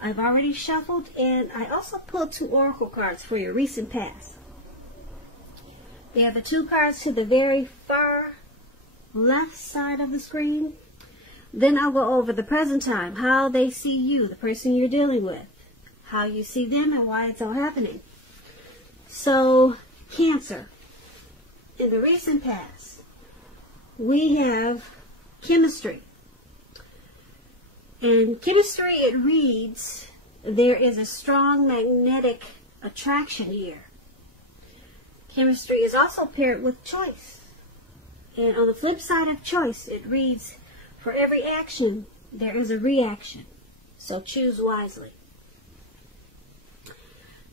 I've already shuffled, and I also pulled 2 oracle cards for your recent past. They are the 2 cards to the very far left side of the screen. Then I'll go over the present time, how they see you, the person you're dealing with, how you see them, and why it's all happening. So, Cancer. In the recent past, we have chemistry. In chemistry, it reads, there is a strong magnetic attraction here. Chemistry is also paired with choice. And on the flip side of choice, it reads, for every action, there is a reaction. So choose wisely.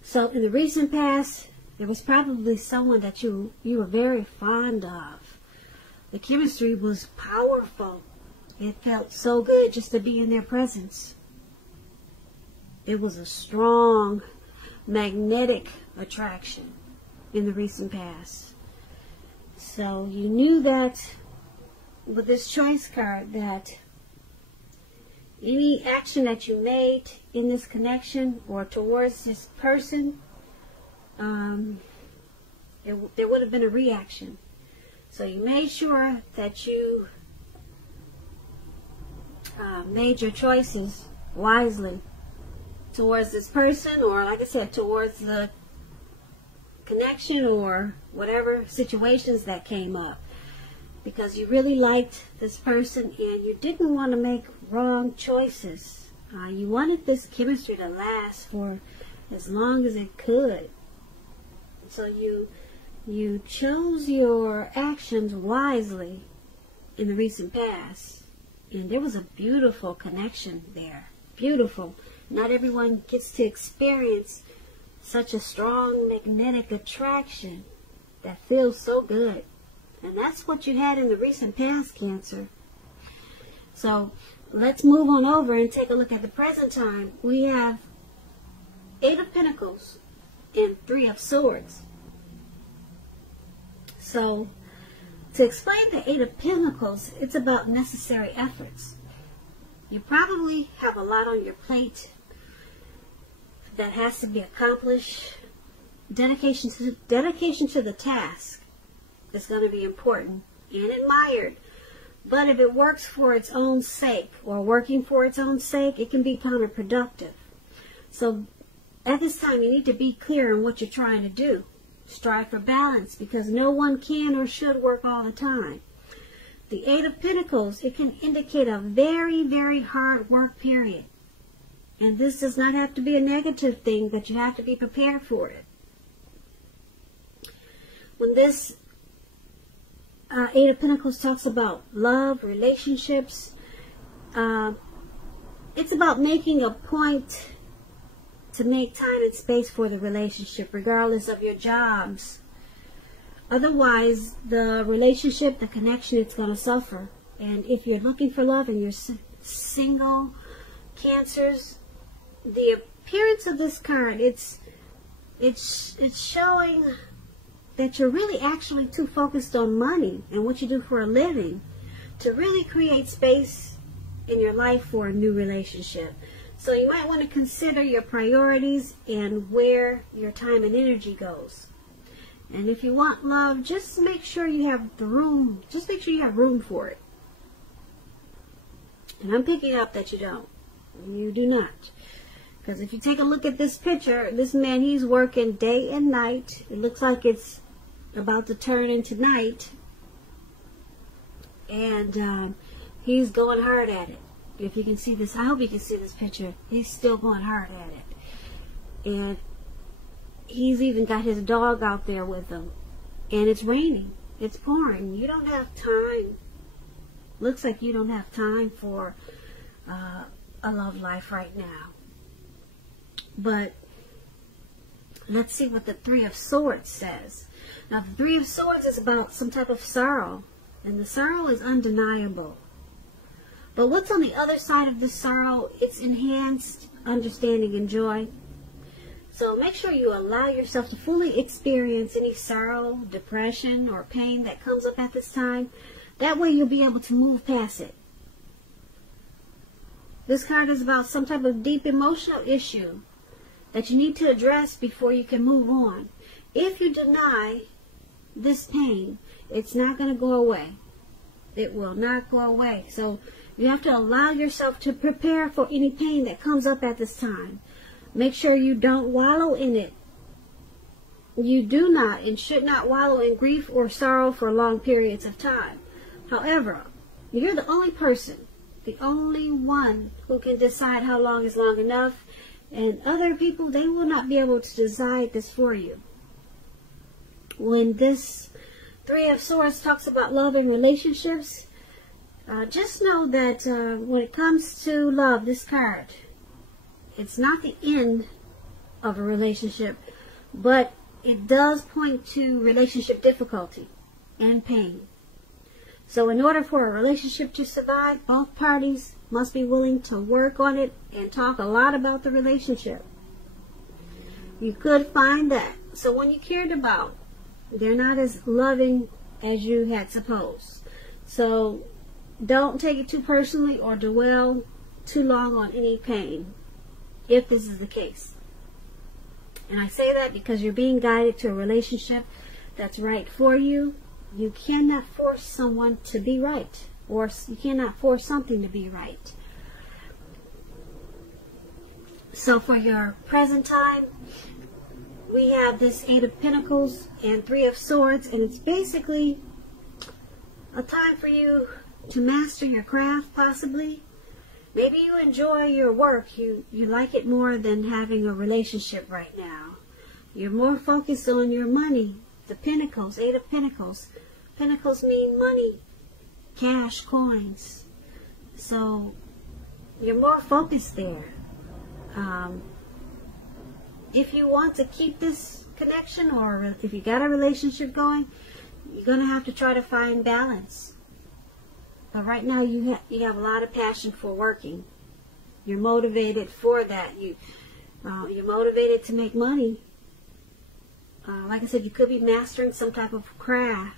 So in the recent past, there was probably someone that you were very fond of. The chemistry was powerful. It felt so good just to be in their presence. It was a strong magnetic attraction in the recent past. So you knew that with this choice card that any action that you made in this connection or towards this person, there would have been a reaction. So you made sure that you made your choices wisely towards this person, or like I said, towards the connection or whatever situations that came up, because you really liked this person and you didn't want to make wrong choices. You wanted this chemistry to last for as long as it could. So you chose your actions wisely in the recent past, and there was a beautiful connection there. Beautiful. Not everyone gets to experience such a strong magnetic attraction that feels so good. And that's what you had in the recent past, Cancer. So let's move on over and take a look at the present time. We have 8 of Pentacles and 3 of Swords. So to explain the 8 of Pentacles, it's about necessary efforts. You probably have a lot on your plate that has to be accomplished. Dedication to the task is going to be important and admired. But if it works for its own sake, or working for its own sake, it can be counterproductive. So at this time, you need to be clear on what you're trying to do. Strive for balance, because no one can or should work all the time. The 8 of Pentacles, it can indicate a very, very hard work period. And this does not have to be a negative thing, but you have to be prepared for it. When this 8 of Pentacles talks about love, relationships, it's about making a point to make time and space for the relationship, regardless of your jobs. Otherwise, the relationship, the connection, it's going to suffer. And if you're looking for love and you're single, Cancers, the appearance of this card, it's showing that you're really actually too focused on money and what you do for a living to really create space in your life for a new relationship. So you might want to consider your priorities and where your time and energy goes. And if you want love, just make sure you have the room. Just make sure you have room for it. And I'm picking up that you don't. You do not. Because if you take a look at this picture, this man, he's working day and night. It looks like it's about to turn into night. And he's going hard at it. If you can see this, I hope you can see this picture. He's still going hard at it. And he's even got his dog out there with him. And it's raining. It's pouring. You don't have time. Looks like you don't have time for a love life right now. But let's see what the 3 of Swords says. Now, the 3 of Swords is about some type of sorrow. And the sorrow is undeniable. But what's on the other side of the sorrow? It's enhanced understanding and joy. So make sure you allow yourself to fully experience any sorrow, depression, or pain that comes up at this time. That way you'll be able to move past it. This card is about some type of deep emotional issue that you need to address before you can move on. If you deny this pain, it's not going to go away. It will not go away. So you have to allow yourself to prepare for any pain that comes up at this time. Make sure you don't wallow in it. You do not and should not wallow in grief or sorrow for long periods of time. However, you're the only person, the only one who can decide how long is long enough. And other people, they will not be able to decide this for you. When this Three of Swords talks about love and relationships, just know that when it comes to love, this card, it's not the end of a relationship, but it does point to relationship difficulty and pain. So in order for a relationship to survive, both parties must be willing to work on it and talk a lot about the relationship. You could find that someone you cared about, they're not as loving as you had supposed. So don't take it too personally or dwell too long on any pain, if this is the case. And I say that because you're being guided to a relationship that's right for you. You cannot force someone to be right, or you cannot force something to be right. So for your present time, we have this Eight of Pentacles and Three of Swords, and it's basically a time for you to master your craft, possibly. Maybe you enjoy your work. You like it more than having a relationship right now. You're more focused on your money. The Pentacles, Eight of Pentacles. Pentacles mean money, cash, coins. So you're more focused there. If you want to keep this connection, or if you got a relationship going, you're going to have to try to find balance. But right now you have a lot of passion for working. You're motivated for that. You're motivated to make money. Like I said, you could be mastering some type of craft.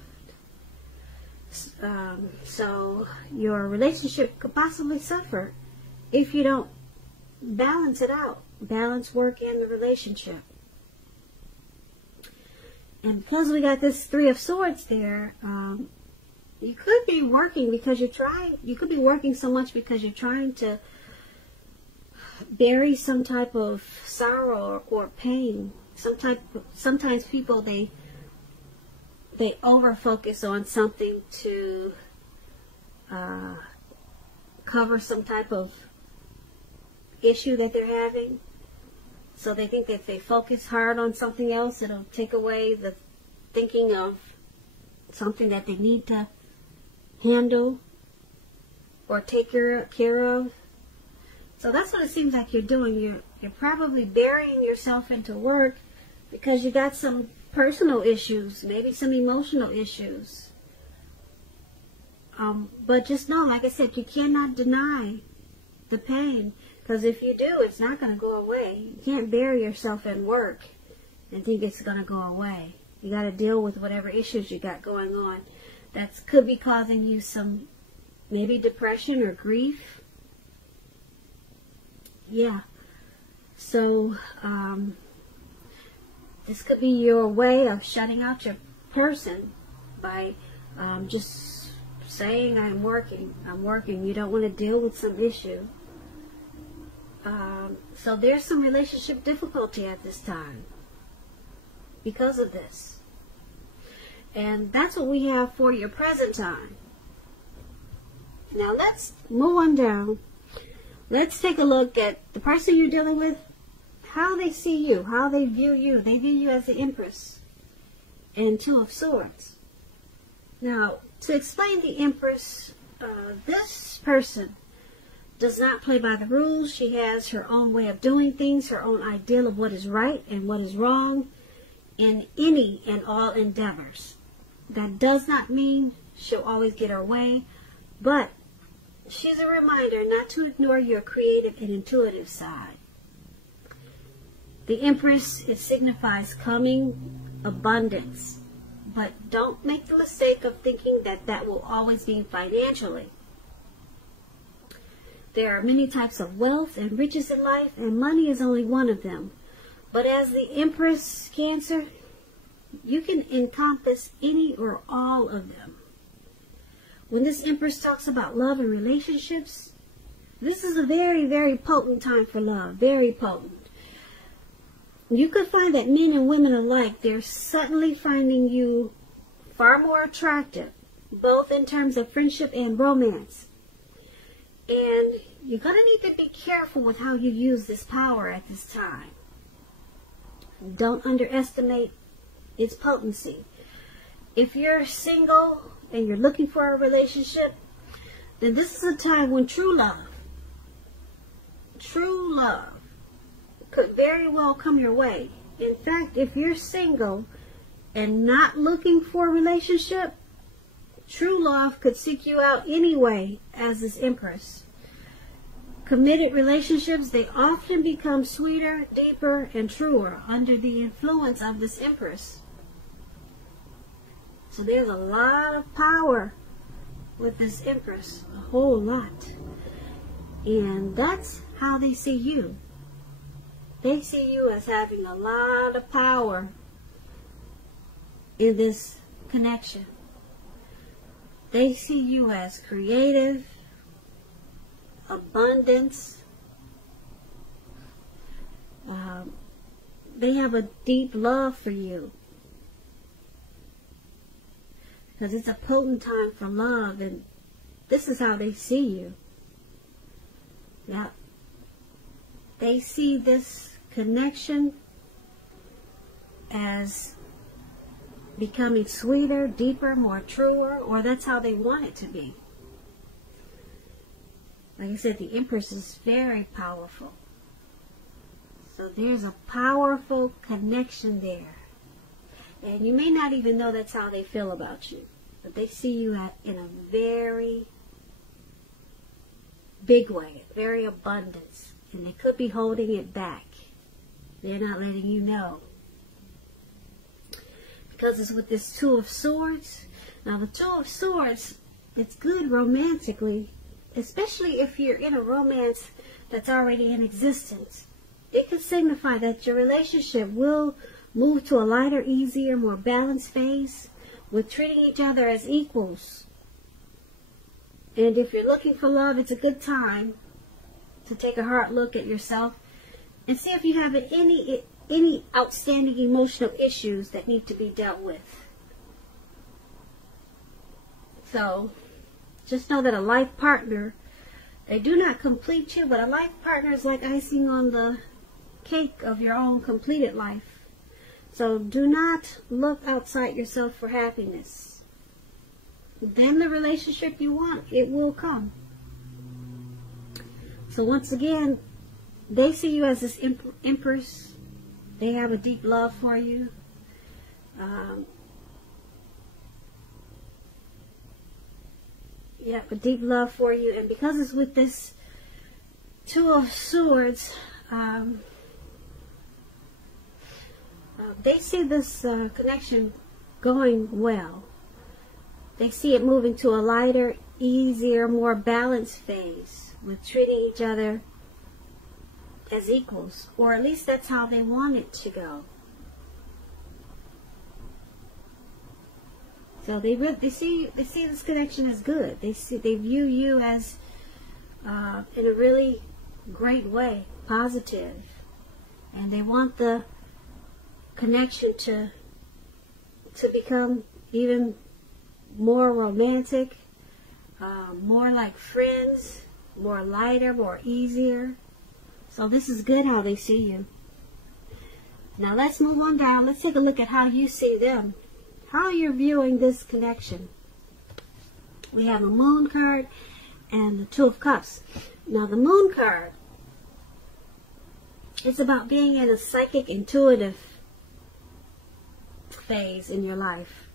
So your relationship could possibly suffer if you don't balance it out. Balance work and the relationship. And because we got this Three of Swords there, you could be working because you're trying. You could be working so much because you're trying to bury some type of sorrow or pain. Sometimes people they over focus on something to cover some type of issue that they're having. So they think that if they focus hard on something else, it'll take away the thinking of something that they need to handle or take care of. So that's what it seems like you're doing. You're probably burying yourself into work because you got some personal issues, maybe some emotional issues. But just know, like I said, you cannot deny the pain. Because if you do, it's not going to go away. You can't bury yourself in work and think it's going to go away. You got to deal with whatever issues you got going on. That could be causing you some maybe depression or grief. Yeah. So, this could be your way of shutting out your person by just saying, I'm working. You don't want to deal with some issue. So there's some relationship difficulty at this time because of this. And that's what we have for your present time. Now let's move on down. Let's take a look at the person you're dealing with, how they see you, how they view you. They view you as the Empress and Two of Swords. Now, to explain the Empress, this person does not play by the rules. She has her own way of doing things, her own ideal of what is right and what is wrong in any and all endeavors. That does not mean she'll always get her way, but she's a reminder not to ignore your creative and intuitive side. The Empress, it signifies coming abundance, but don't make the mistake of thinking that that will always be financially. There are many types of wealth and riches in life, and money is only one of them. But as the Empress Cancer, you can encompass any or all of them. When this Empress talks about love and relationships, this is a very, very potent time for love. Very potent. You could find that men and women alike, they're suddenly finding you far more attractive, both in terms of friendship and romance. And you're going to need to be careful with how you use this power at this time. Don't underestimate its potency. If you're single and you're looking for a relationship, then this is a time when true love could very well come your way. In fact, if you're single and not looking for a relationship, true love could seek you out anyway as this Empress. Committed relationships, they often become sweeter, deeper, and truer under the influence of this Empress. So there's a lot of power with this Empress, a whole lot. And that's how they see you. They see you as having a lot of power in this connection. They see you as creative, abundance. They have a deep love for you. Because it's a potent time for love, and this is how they see you. Now, they see this connection as becoming sweeter, deeper, more truer, or that's how they want it to be. Like I said, the Empress is very powerful. So there's a powerful connection there. And you may not even know that's how they feel about you. But they see you in a very big way, very abundance. And they could be holding it back. They're not letting you know. Because it's with this Two of Swords. Now the Two of Swords, it's good romantically, especially if you're in a romance that's already in existence. It could signify that your relationship will move to a lighter, easier, more balanced phase with treating each other as equals. And if you're looking for love, it's a good time to take a hard look at yourself and see if you have any outstanding emotional issues that need to be dealt with. So, just know that a life partner, they do not complete you, but a life partner is like icing on the cake of your own completed life. So do not look outside yourself for happiness. Then the relationship you want, it will come. So once again, they see you as this Empress. They have a deep love for you. A deep love for you. And because it's with this Two of Swords, they see this connection going well. They see it moving to a lighter, easier, more balanced phase with treating each other as equals, or at least that's how they want it to go. So they see this connection as good. They view you as in a really great way, positive, and they want the connection to become even more romantic, more like friends, more lighter, more easier. So this is good how they see you. Now let's move on down. Let's take a look at how you see them. How you're viewing this connection. We have a Moon card and the Two of Cups. Now the Moon card, it's about being in a psychic, intuitive phase in your life.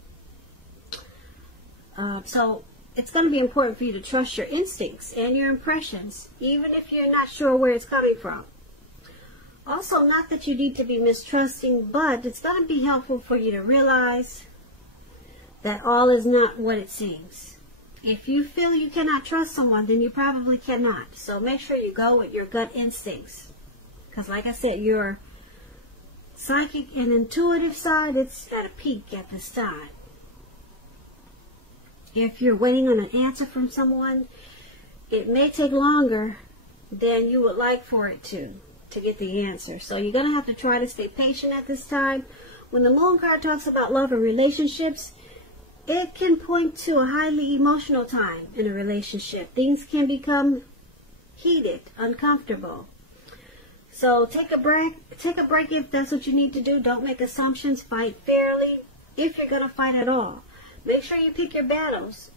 So it's going to be important for you to trust your instincts and your impressions, even if you're not sure where it's coming from. Also, not that you need to be mistrusting, but it's going to be helpful for you to realize that all is not what it seems. If you feel you cannot trust someone, then you probably cannot. So make sure you go with your gut instincts. Because like I said, your psychic and intuitive side, it's at a peak at this time. If you're waiting on an answer from someone, it may take longer than you would like for it to get the answer. So you're going to have to try to stay patient at this time. When the Moon card talks about love and relationships, it can point to a highly emotional time in a relationship. Things can become heated, uncomfortable. So take a break if that's what you need to do. Don't make assumptions. Fight fairly if you're going to fight at all. Make sure you pick your battles.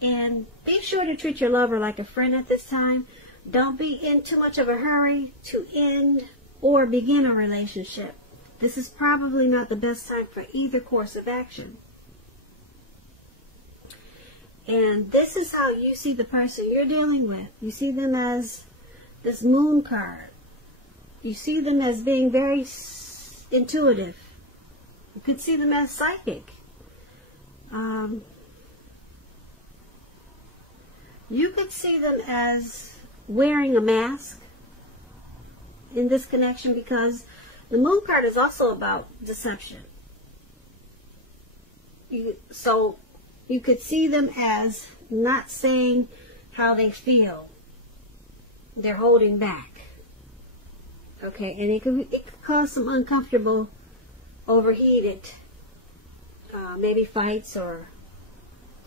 And be sure to treat your lover like a friend at this time. Don't be in too much of a hurry to end or begin a relationship. This is probably not the best time for either course of action. And this is how you see the person you're dealing with. You see them as this Moon card. You see them as being very intuitive. You could see them as psychic. You could see them as wearing a mask in this connection, because the Moon card is also about deception. So you could see them as not saying how they feel. They're holding back. Okay, and it could cause some uncomfortable, overheated, maybe fights or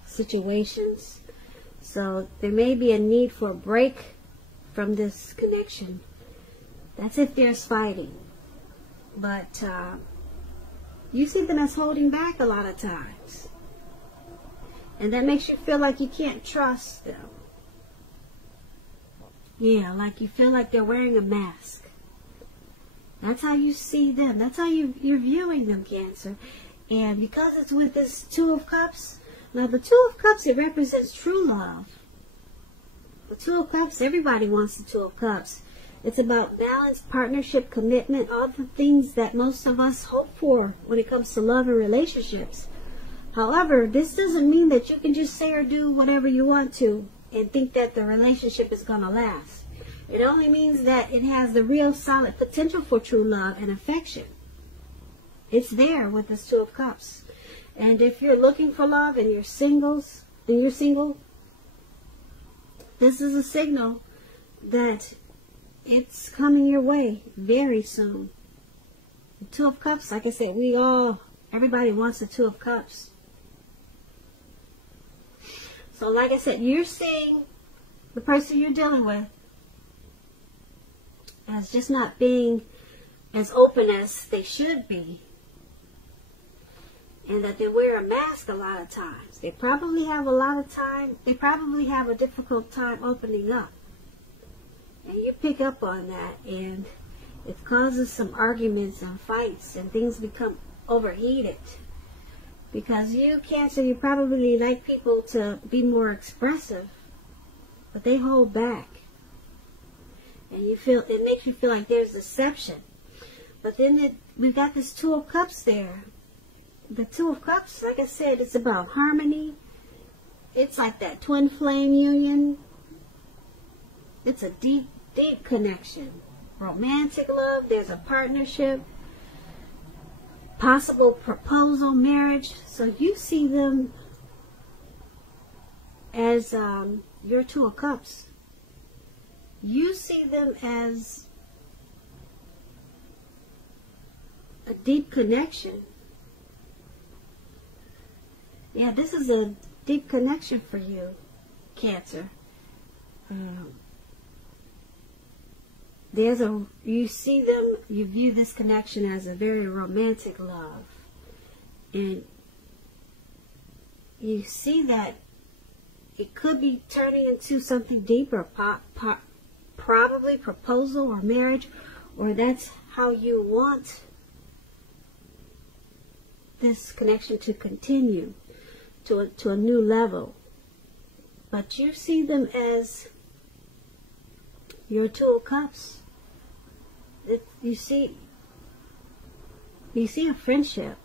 situations. So there may be a need for a break from this connection. That's if there's fighting. But you see them as holding back a lot of times. And that makes you feel like you can't trust them. Yeah, like you feel like they're wearing a mask. That's how you see them. That's how you're viewing them, Cancer. And because it's with this Two of Cups, now the Two of Cups, it represents true love. The Two of Cups, everybody wants the Two of Cups. It's about balance, partnership, commitment, all the things that most of us hope for when it comes to love and relationships. However, this doesn't mean that you can just say or do whatever you want to and think that the relationship is going to last. It only means that it has the real solid potential for true love and affection. It's there with this Two of Cups. And if you're looking for love and you're single, this is a signal that it's coming your way very soon. The Two of Cups, like I said, everybody wants the Two of Cups. So like I said, you're seeing the person you're dealing with as just not being as open as they should be. And that they wear a mask a lot of times. They probably have a difficult time opening up. And you pick up on that, and it causes some arguments and fights, and things become overheated. Because you, Cancer, you probably like people to be more expressive, but they hold back. And it makes you feel like there's deception. But then we've got this Two of Cups there. The Two of Cups, like I said, it's about harmony. It's like that twin flame union. It's a deep, deep connection. Romantic love, there's a partnership, possible proposal, marriage. So you see them as your Two of Cups. You see them as a deep connection. Yeah, this is a deep connection for you, Cancer. You see them, you view this connection as a very romantic love. And you see that it could be turning into something deeper, probably proposal or marriage, or that's how you want this connection to continue to a new level. But you see them as your Two of Cups. You see a friendship.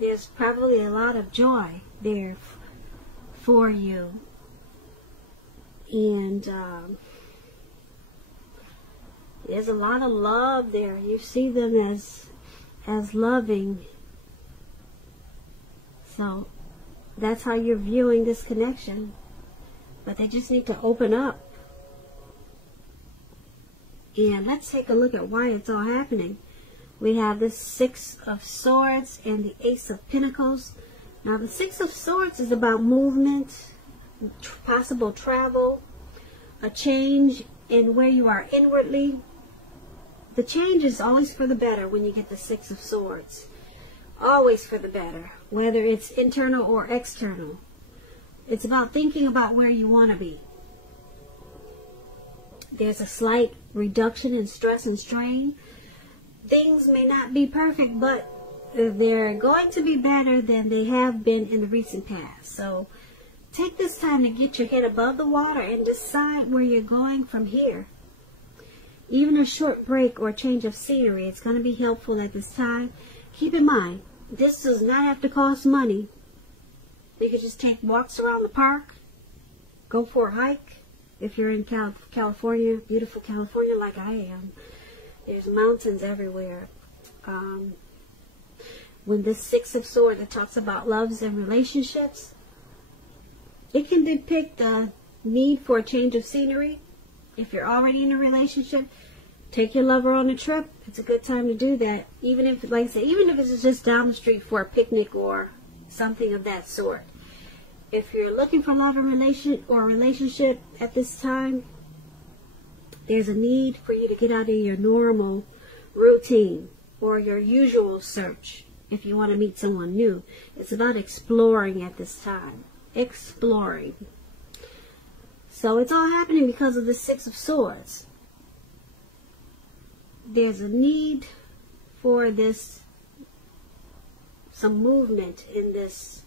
There's probably a lot of joy there for you. And there's a lot of love there. You see them as loving. So that's how you're viewing this connection. But they just need to open up. And let's take a look at why it's all happening. We have the Six of Swords and the Ace of Pentacles. Now the Six of Swords is about movement, possible travel, a change in where you are inwardly. The change is always for the better when you get the Six of Swords. Always for the better, whether it's internal or external. It's about thinking about where you want to be. There's a slight reduction in stress and strain. Things may not be perfect, but they're going to be better than they have been in the recent past. So take this time to get your head above the water and decide where you're going from here. Even a short break or change of scenery, it's going to be helpful at this time. Keep in mind, this does not have to cost money. You could just take walks around the park, go for a hike. If you're in California, beautiful California like I am, there's mountains everywhere. When this Six of Swords, it talks about loves and relationships, it can depict the need for a change of scenery. If you're already in a relationship, take your lover on a trip. It's a good time to do that. Even if, like I say, even if it's just down the street for a picnic or something of that sort. If you're looking for love and relationship at this time, there's a need for you to get out of your normal routine or your usual search if you want to meet someone new. It's about exploring at this time. Exploring. So it's all happening because of the Six of Swords. There's a need for some movement in this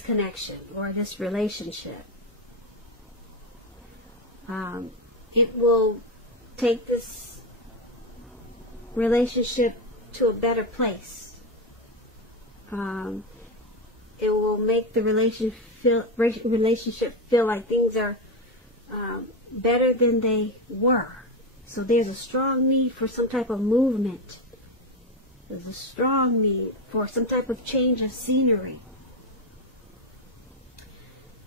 connection or this relationship. It will take this relationship to a better place. It will make the relationship feel like things are better than they were. So there's a strong need for some type of movement. There's a strong need for some type of change of scenery.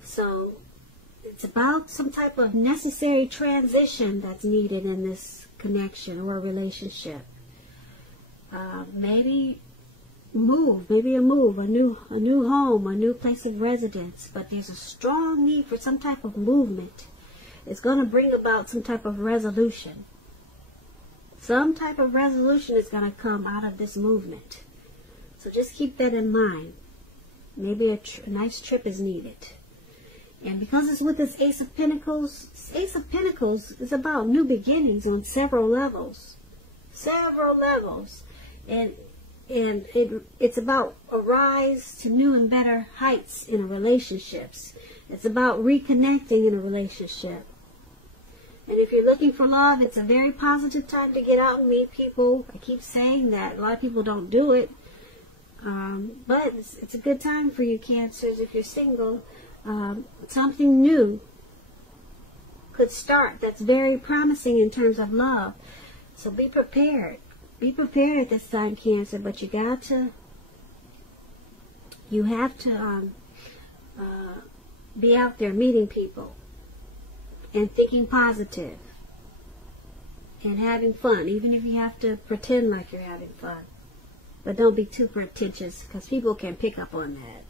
So it's about some type of necessary transition that's needed in this connection or relationship. Maybe a move, a new home, a new place of residence. But there's a strong need for some type of movement. It's going to bring about some type of resolution. Some type of resolution is going to come out of this movement. So just keep that in mind. Maybe a nice trip is needed. And because it's with this Ace of Pentacles is about new beginnings on several levels. Several levels. And it's about a rise to new and better heights in relationships. It's about reconnecting in a relationship. And if you're looking for love, it's a very positive time to get out and meet people. I keep saying that. A lot of people don't do it. But it's a good time for you, Cancers, if you're single. Something new could start that's very promising in terms of love. So be prepared. Be prepared at this time, Cancer. But you have to be out there meeting people and thinking positive and having fun, even if you have to pretend like you're having fun. But don't be too pretentious, because people can pick up on that.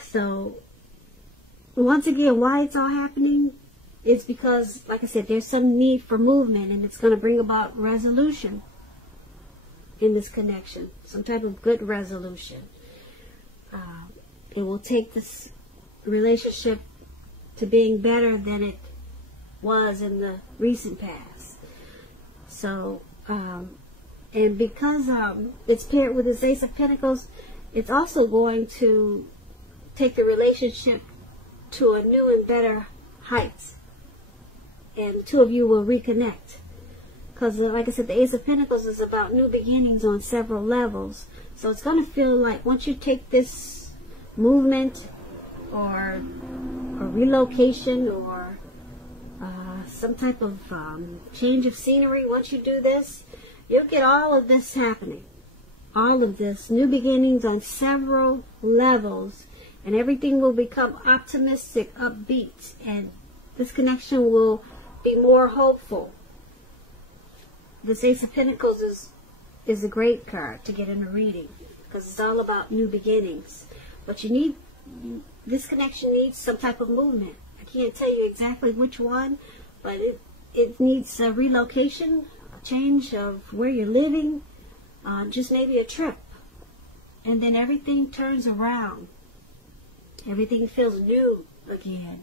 So, once again, why it's all happening is because, like I said, there's some need for movement, and it's going to bring about resolution in this connection. Some type of good resolution. It will take this relationship to being better than it was in the recent past. So, and because it's paired with this Ace of Pentacles, it's also going to take the relationship to a new and better heights. And the two of you will reconnect. Because, like I said, the Ace of Pentacles is about new beginnings on several levels. So it's going to feel like once you take this movement or relocation or some type of change of scenery. Once you do this, you'll get all of this happening. All of this. New beginnings on several levels. And everything will become optimistic, upbeat. And this connection will be more hopeful. This Ace of Pentacles is a great card to get in a reading. Because it's all about new beginnings. But you need, this connection needs some type of movement. I can't tell you exactly which one. But it needs a relocation, a change of where you're living, just maybe a trip. And then everything turns around. Everything feels new again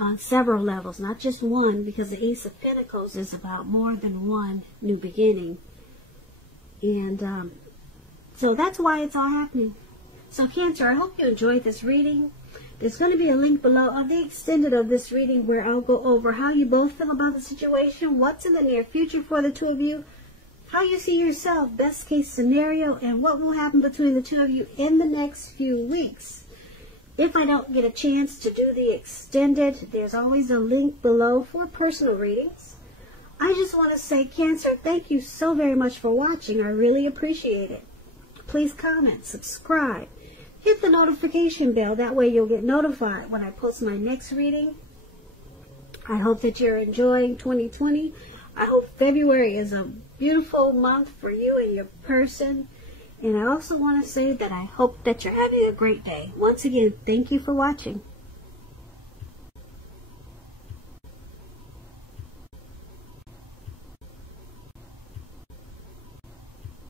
on several levels, not just one, because the Ace of Pentacles is about more than one new beginning. And so that's why it's all happening. So Cancer, I hope you enjoyed this reading. There's going to be a link below of the extended of this reading where I'll go over how you both feel about the situation, what's in the near future for the two of you, how you see yourself, best case scenario, and what will happen between the two of you in the next few weeks. If I don't get a chance to do the extended, there's always a link below for personal readings. I just want to say, Cancer, thank you so very much for watching. I really appreciate it. Please comment, subscribe. Hit the notification bell. That way you'll get notified when I post my next reading. I hope that you're enjoying 2020. I hope February is a beautiful month for you and your person. And I also want to say that I hope that you're having a great day. Once again, thank you for watching.